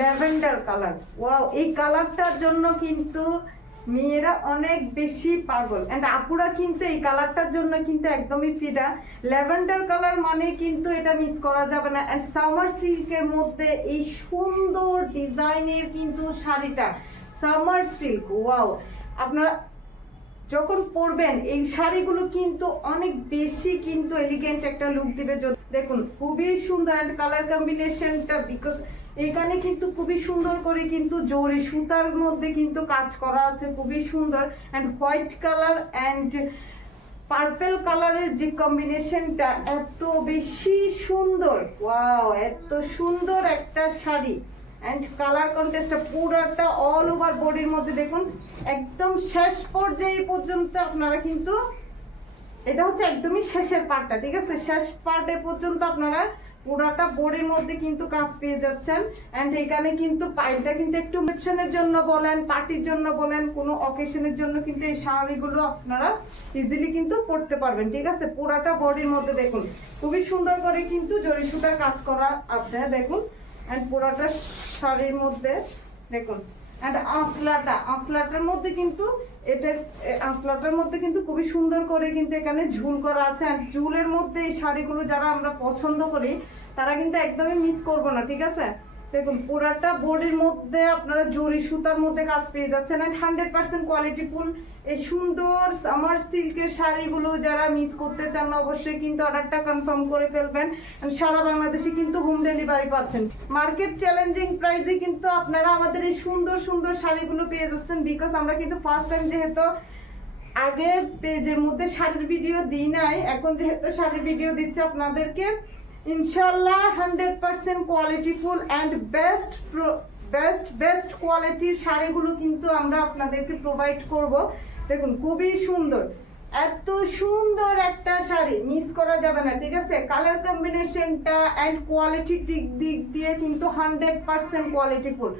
Lavender colour, wow! এই কালারটার জন্য কিন্তু মেয়েরা অনেক বেশি পাগল, এন্ড আপুরা কিন্তু এই কালারটার জন্য কিন্তু একদমই ফিদা। ল্যাভেন্ডার কালার মানে কিন্তু এটা মিস করা যাবে না। এন্ড সামার সিল্কের মধ্যে এই সুন্দর ডিজাইনের কিন্তু শাড়িটা, সামার সিল্ক, ওয়াও! আপনারা যখন পরবেন এই শাড়িগুলো কিন্তু অনেক বেশি কিন্তু এলিগেন্ট একটা লুক দিবে। দেখুন খুবই সুন্দর, এন্ড কালার কম্বিনেশনটা, বিকজ এখানে কিন্তু খুবই সুন্দর করে কিন্তু জরি সুতার মধ্যে কিন্তু কাজ করা আছে, খুবই সুন্দর। And white colour and purple কালারের যে কম্বিনেশনটা এত বেশি সুন্দর, ওয়াও! এত সুন্দর একটা শাড়ি। এন্ড কালার কন্ট্রাস্টটা পুরাটা অল ওভার বডির মধ্যে দেখুন, একদম শেষ পর্যায়ে পর্যন্ত আপনারা কিন্তু, এটা হচ্ছে একদমই শেষের পার্টটা, ঠিক আছে? শেষ পার্টে পর্যন্ত আপনারা পুরাটা বডির মধ্যে কিন্তু কাজ পেয়ে যাচ্ছেন। এন্ড এখানে কিন্তু পাইলটা কিন্তু একটু রিসেপশনের জন্য বলেন, পার্টির জন্য বলেন, কোনো অকেশনের জন্য কিন্তু এই শাড়িগুলো আপনারা ইজিলি কিন্তু পরতে পারবেন, ঠিক আছে? পুরাটা বডির মধ্যে দেখুন খুবই সুন্দর করে কিন্তু জরি সুতার কাজ করা আছে, দেখুন। এন্ড পুরাটা শাড়ির মধ্যে দেখুন, এন্ড আঁচলাটার মধ্যে কিন্তু আঁচলাটার মধ্যে কিন্তু খুবই সুন্দর করে কিন্তু এখানে ঝুল করা আছে। আর ঝুলের মধ্যে এই শাড়িগুলো যারা আমরা পছন্দ করি তারা কিন্তু একদমই মিস করবো না, ঠিক আছে? দেখুন পুরাটা বডির মধ্যে আপনারা জরি সুতার মধ্যে কাজ পেয়ে যাচ্ছেন। এন্ড 100% কোয়ালিটি ফুল এই সুন্দর সামার সিল্কের শাড়িগুলো যারা মিস করতে চান না, অবশ্যই কিন্তু অর্ডারটা কনফার্ম করে ফেলবেন। সারা বাংলাদেশে কিন্তু হোম ডেলিভারি পাচ্ছেন। মার্কেট চ্যালেঞ্জিং প্রাইসে কিন্তু আপনারা আমাদের এই সুন্দর সুন্দর শাড়িগুলো পেয়ে যাচ্ছেন, বিকজ আমরা কিন্তু ফার্স্ট টাইম, যেহেতু আগে পেজের মধ্যে শাড়ির ভিডিও দিই নাই, এখন যেহেতু শাড়ির ভিডিও দিচ্ছে আপনাদেরকে, ইনশাল্লাহ 100% কোয়ালিটিফুল অ্যান্ড বেস্ট কোয়ালিটির শাড়িগুলো কিন্তু আমরা আপনাদেরকে প্রোভাইড করব। দেখুন খুবই সুন্দর, এত সুন্দর একটা শাড়ি মিস করা যাবে না, ঠিক আছে? কালার কম্বিনেশনটা অ্যান্ড কোয়ালিটি দিক দিয়ে কিন্তু 100% কোয়ালিটিফুল।